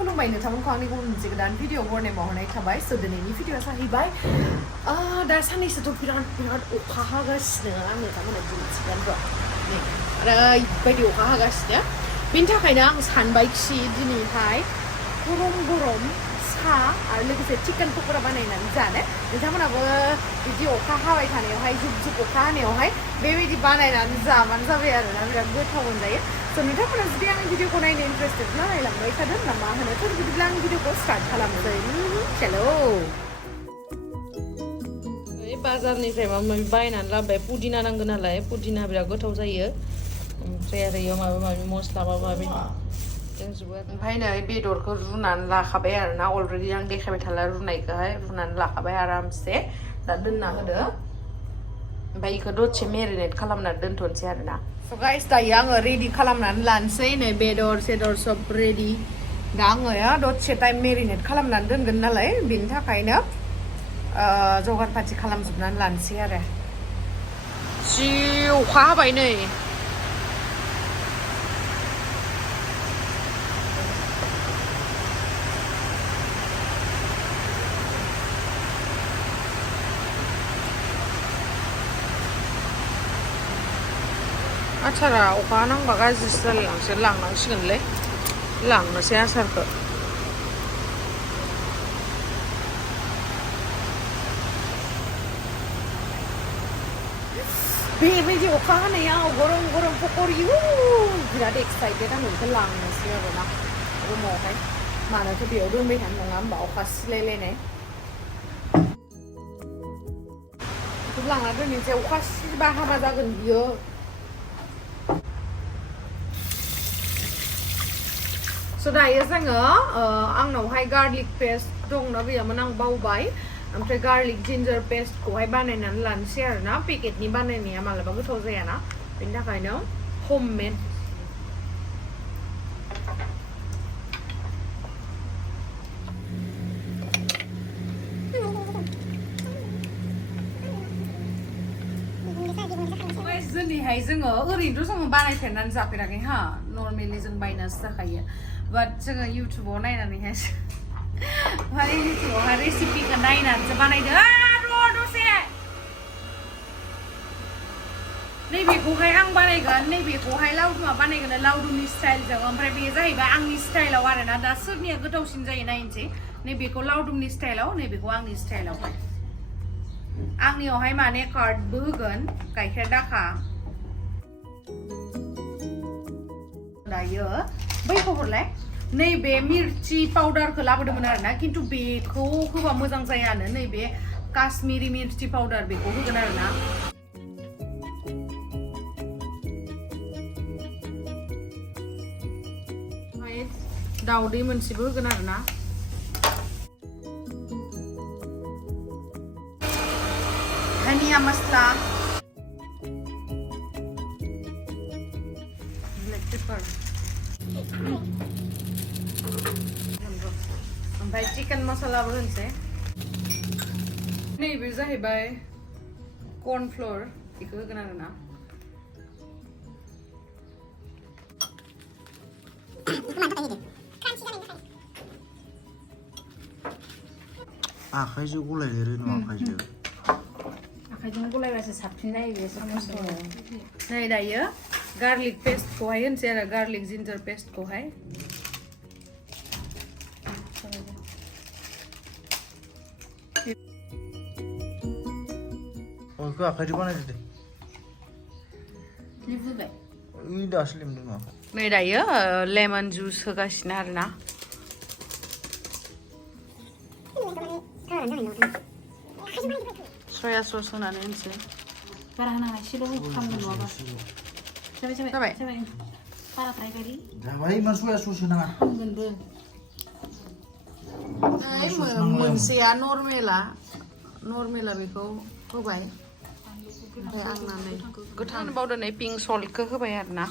Khulumbai नोंथांमोनखौ आंनि गुबुन मोनसे गोदान भिडिअ बरनायनायाव हरनाय थाबाय स' दिनैनि भिडिअआ जाहैबाय दा साननैसोथ' बिराद अखा हागासिनो आं नोंथांमोननो दिन्थिगोन र' ओरैबायदि अखा हागासिनो बेनि थाखायनो आं सानबायखि दिनैहाय गरम सा आरो लोगोसे चिकेन पकरा बानायनानै जानो नोंथांमोनाबो बिदि अखा हाबाय थानायावहाय जुब अखा हानायावहाय बेबायदि बानायनानै जाबानो जाबाय आरोना बिराद गोथाव मोनजायो स' नोंथांमोना जुदि आंनि भिडिअखौ नायनो इन्टारेस्टेडब्ला नायलांबाय थादों ना मा होनो बिदिब्ला आं भिडिअखौ स्टार्ट खालामनोसै हेलौ बाजारनिफ्राय माबा माबि बायनानै लाबोबाय पुदिना नांगौ नालाय पुदिना बिराद गोथाव जायो ओमफ्राय आरो इयाव माबा माबि मस्ला माबा माबि दंजोबो ओमफ्राय नै बेदरखौ रुनानै लाखाबाय आरोना अलरेडि आं देखायबाय थाला रुनायखौहाय रुनानै लाखाबाय आरामसे दा दोनना होदो ओमफ्राय बेखौ दसे मेरिनेट खालामनानै दोनथ'नोसै आरोना स' गाइस दायो आङो रेडि खालामनानै लानोसै नै बेदर सब रेडि दा आङो दसे टाइम मेरिनेट खालामनानै दोनगोन नालाय बेनि थाखायनो जगार पाति खालामजोबनानै लानोसै आरो जि अखा हाबाय नै आसारा अखा नांबा गाज्रिसो जालायलांसै लांनांसिगोनलै लांनोसै आसारखौ बेबायदि अखा हानायाव गरम पक'रि बिराद एक्साइटेड आं बेखौ लांनोसै आरोना रुमावहाय मानोथ' बेयाव दोनबाय थानो नङा होमबा अखा सिलायलायनाय बेखौ लांना दोननोसै अखा सिबा हामा जागोन बियो स' दायो जोङो आंनावहाय गार्लिक पेस्ट दंना गैयामोन आं बावबाय ओमफ्राय गार्लिक जिन्जार पेस्टखौहाय बानायनानै लानोसै आरोना पेकेटनि बानायनाया मालाबा गोथाव जायाना बेनि थाखायनो हममेड दिनैहाय जोङो ओरैनोथ' जोङो बानायफेरनानै जाफेराखै हा नर्मेलि जों बायनासो जाखायो बाट जोङो इउटुबाव नायनानैहाय माने इउटुबावहाय रेसिपिखौ नायनानैसो बानायदों र' दसे नैबेखौहाय आं बानायगोन नैबेखौहाय लावदुमा बानायगोन लावदुमनि स्टाइलजों ओमफ्राय बेयो जाहैबाय आंनि स्टाइलाव आरोना दा सोरनिया गोथावसिन जायो नायनोसै नैबेखौ लावदुमनि स्टाइलाव नैबेखौ आंनि स्टाइलावहाय आंनियावहाय माने कार्डबो होगोन गाइखेर दाखा दायो बैखौ हरलाय नैबे मिर्चि पाउडारखौ लाबोदोंमोन आरोना खिन्थु बेखौ होबा मोजां जायानो नैबे काश्मिरी मिर्चि पाउडार बेखौ होगोन आरोना दाउदै मोनसेबो होगोन आरोना धनिया मस्ला ब्लेक पेपर ओमफ्राय चिकेन मसालाबो होनोसै नैबे जाहैबाय कर्नफ्लोर बेखौ होगोन आरोना आखाइजों गलायदेरो नङा आखाइजों गलायबासो साबसिन जायो बे साम'सखौ नै दायो गार्लिक पेस्टखौहाय होनसै आरो गार्लिक जिन्जार पेस्टखौहाय बेखौ आखाइजों बानायदो दे दासो लेमदों नामा नै दायो लेमन जुस होगासिनो आरोना सया सस होनानै होनसै बारा होनाङा एसेल' खालामगोन नङाबा जाबाय बारा फ्रायबायदि जाबाय मा सया सस होनाङा खालामगोनबो मोनसेया नर्मेला बेखौ होबाय ओमफ्राय आंना नै गोथां बावदो नै पिंक सल्टखौ होबाय आरोना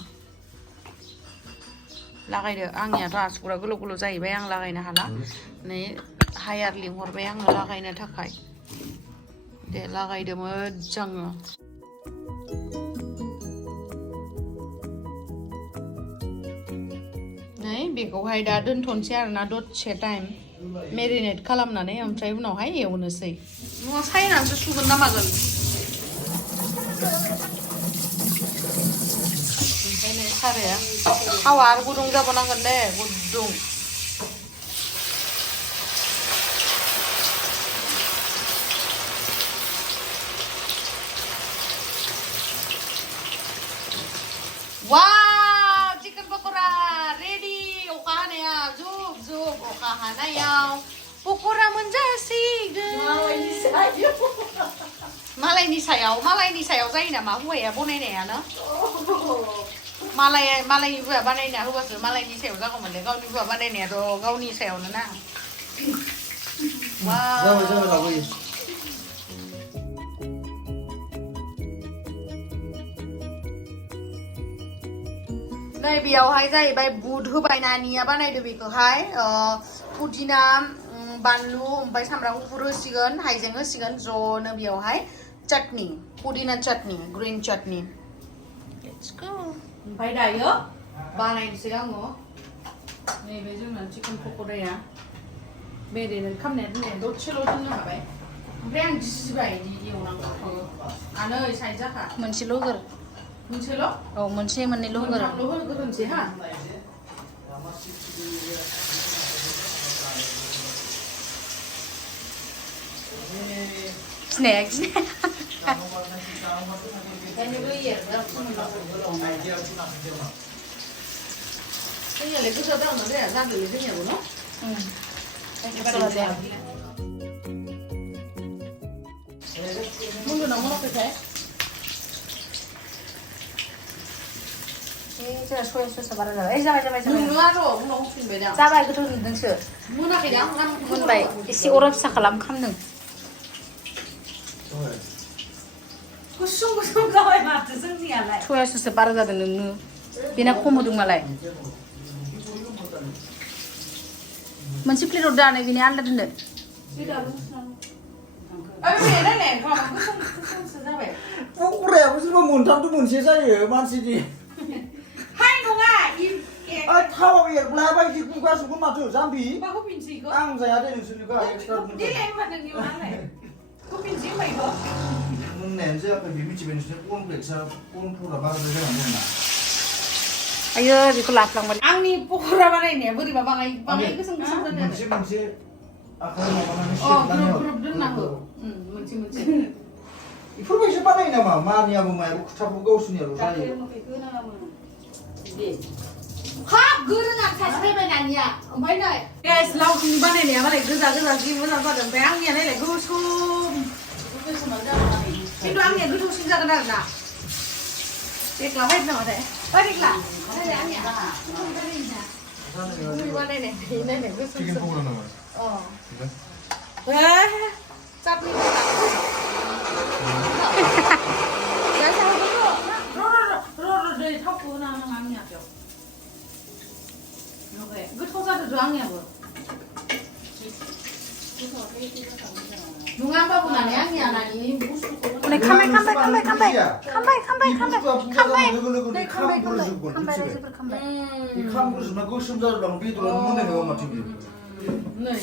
लागायदो आंनियाथ' आसुगुरा गोलाव जाहैबाय आं लागायनो हाला नै हायार लिंहरबाय आङो लागायनो थाखाय दे लागायदो मोजां नै खालामनानै बेखौहाय दा दोनथ'नोसै आरोना दसे टाइम मेरिनेट खालामनानै ओमफ्राय उनावहाय एवनोसै न'आव सायनानैसो सुगोन ना मागोन ओमफ्राय नै साराया थावा आरो गुदुं जाबावनांगोन दे गुदुं Wow, chicken pokora ready. Okha hanaiyao, जुब Okha hanaiyao. Pokora मोनजासिगोन. मालायनि सायाव जायो नामा हौवाया बनायनायानो मालायनि हौवाया बानायना होबासो मालायनि सायाव जागौमोनलै गावनि हौवा बानायनायाथ' गावनि सायावनो ना वाव नै बेयावहाय जाहैबाय बुद होबाय नानिया बानायदो बेखौहाय पुदिना बानलु ओमफ्राय सामब्राम गुफुर होसिगोन हाइजें होसिगोन ज'नो बेयावहाय चटनी पुदिना चटनी ग्रीन चटनी लेट्स गो ओमफ्राय दायो बानायनोसै आङो नैबे जोंना चिकेन पक'राया मेरिनेट खालामनाया दोननाया दसेल' दोननो हाबाय ओमफ्राय आं गिबाय बिदि एवनांगौ आनै साइड जाखा मोनसेल' होगोर मोनसेल' औ मोनसे मोननैल' होगोर होग्रोनोसै हा गिनाया जोंनियालाय गोजा दाउना जाया जादोलै जोंनियाबो न' मोनगोन ना मोनाखैथाय जोंहा सया ससा बारा जाबाय जाबाय मोनो आरो उनाव होफिनबाय दा जाबाय गोथाव नुदोंसो मोनाखै दा मोनबाय एसे अरा फिसा खालामदों गुसुं जाबाय माथो जोंनियालाय सया ससा बारा जादों नोंनो बेना खम होदों मालाय मोनसे प्लेटआव दानो बेनि आलदा दोनदो पकरायाबो सोरबा मोनथामथ' मोनसे जायो मानसिनि हाय नङा थावाव एरब्लाबाय बिदि गुगाजोबगोन माथो जाम्बि आं जाया दे नोंसोरनिखौ मोननायानो जायाखै बे मिथिबाय नोंसोरनि कनफ्लेक्सआ बाराद्राय जानानै दंना आयो बेखौ लाफ्लांबाय आंनि पक'रा बानायनाया बोरैबा बाङाय गोसोम जादों मोनसे आखाइ माबानानै ग्रुप दोनना हो मोनसे बेफोरबायदि बानायो नामा मानियाबो मायाबो खोथाबो गावसोरनियाल' जायो हाब गोरोङा सासे फैबाय नानिया ओमफ्राय नै गाइस लावदुमनि बानायनाया मालाय गोजा जि मोजां जादों ओमफ्राय आंनिया नायलाय गोसोमानो जादों खिन्थु आंनिया गोथावसिन जागोन आरो ना देखला बायदि नामाथाय देखला आंनिया बानायनाय गोसोम चाटनी दै थावखौ होना होनाङा आंनि आखायाव गोथाव जादों आंनियाबो नङा होमबाबो नानि आंनिया नानि बुस्थुखौ खामबाय गोसोम जाजोबलाङो बेदरानो मोननाय नङा माथो बियो नै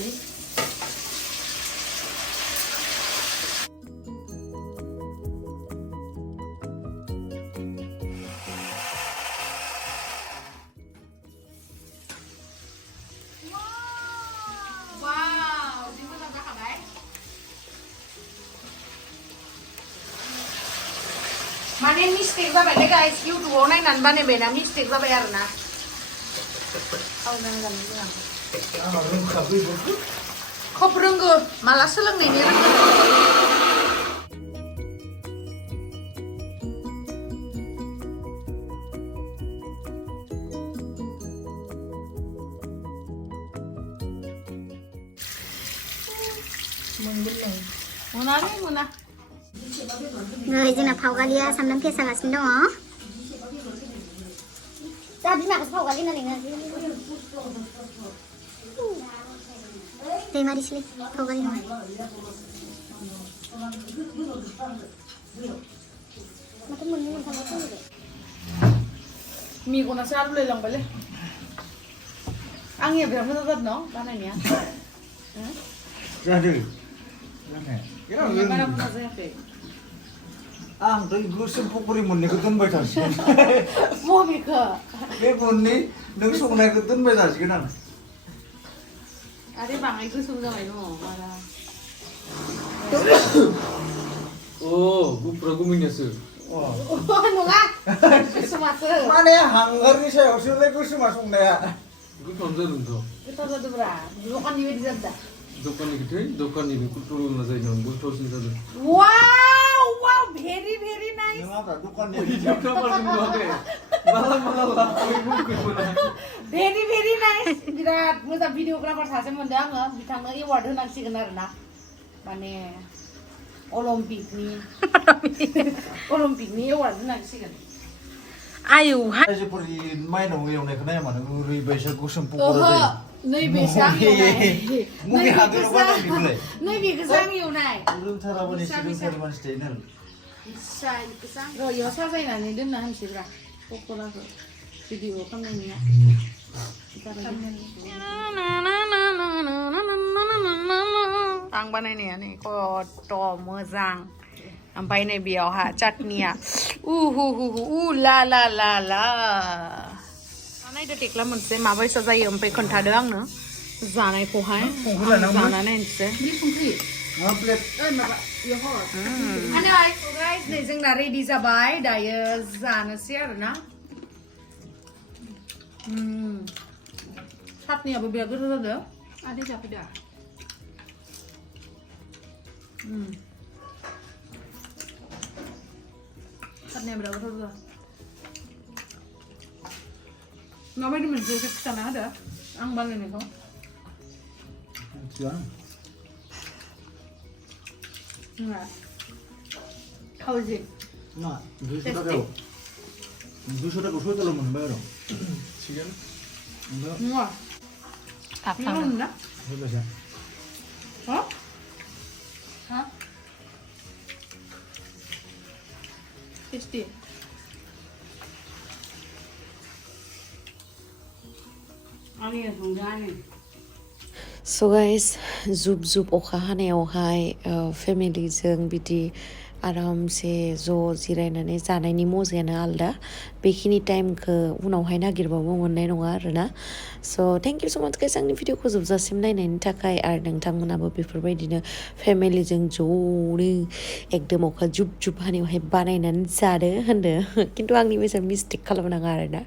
माने मिस्टेक जाबाय दे गाइस इउट्युबाव नायनानै बानायबायना मिस्टेक जाबाय आरोना खोब रोंगो माला सोलोंनायनि रोंगो मोना नै जोंना फावगालिया सामब्राम फेसा गासिनो दङ जा बिमाखौ फावगालि होननानै दैमारिसलै फावगालि नङा माथो मोननै मोनथामल' फैबाय मेगनासो आलुलायलांबायलै आंनिया बिराद मोजां जादों न' बानायनाया जादों बारा मोजां जायाखै आं दै गोसोम पकरि मोननैखौ दोनबाय थासिगोन बबेखौ बे मोननै नों संनायखौ दोनबाय थासिगोन आं आरे बाङाय गोसोम जाबाय न' बारा गुफुरा गुमैनियासो नङा गोसोमासो माने हांगारनि सायावसोलाय गोसोमा संनाया गोथाव जादोंथ' गोथाव जादोंब्रा दखाननि बायदि जादों दा दखाननि कुटुरुना जायगायाव गोथावसिन जादों वाव वाव भेरि भेरि नाइस नङाब्रा दखाननि भेरि भेरि नाइस बिराद मोजां भिडिअग्राफार सासे मोनदों आङो बिथांनो एवार्ड होनांसिगोन आरोना माने अलिम्पिकनि एवार्ड होनांसिगोन आयौहाय रायजोफोरनि माइनाव एवनायखौ नाया मानो ओरैबायसा गोसोम पकरा जायो नैबेसो आं एवनाय मुगि हादोराव बानाय बेखौलाय नैबेखौसो आं एवनाय रोंथाराबानो एसे रोंथारि मानसि थायो नालाय र' इयाव साजायनानै दोनना होनसैब्रा पकराखौ भिडिअ खालामनायनिया आं बानायनाया नै खथ' मोजां ओमफ्राय नै बेयावहा चाटनिया ला ला ला ला नायदो टेक्ला मोनसे माबायसा जायो ओमफ्राय खोन्थादो आंनो जानायखौहाय जाना नायनोसै नै जोंना रेडि जाबाय दायो जानोसै आरोना चाटनियाबो बिराद गोथाव जादों आदै जाफैदो चाटनिया बिराद गोथाव जादों माबायदि मोनसे एसे खिथाना होदो आं बानायनायखौ थावजि ना 200 टाकायाव 200 टाकायाव सयताल' मोनबाय आरो चिकेन नङा थाबथांना होबायसा हा टेस्टी So guys, जुब जुब अखा हानायावहाय फेमिलिजों बिदि आरामसे ज' जिरायनानै जानायनि मजायानो आलदा बेखिनि टाइमखौ उनावहाय नागिरबाबो मोननाय नङा आरोना स' थेंक इउ स' माच गाइस आंनि भिडिअखौ जोबजासिम नायनायनि थाखाय आरो नोंथांमोनाबो बेफोरबायदिनो फेमिलिजों ज'नो एकदम अखा जुब जुब हानायावहाय बानायनानै जादो होनदो खिन्थु आंनि बायसा मिस्टेक खालामनाङा आरोना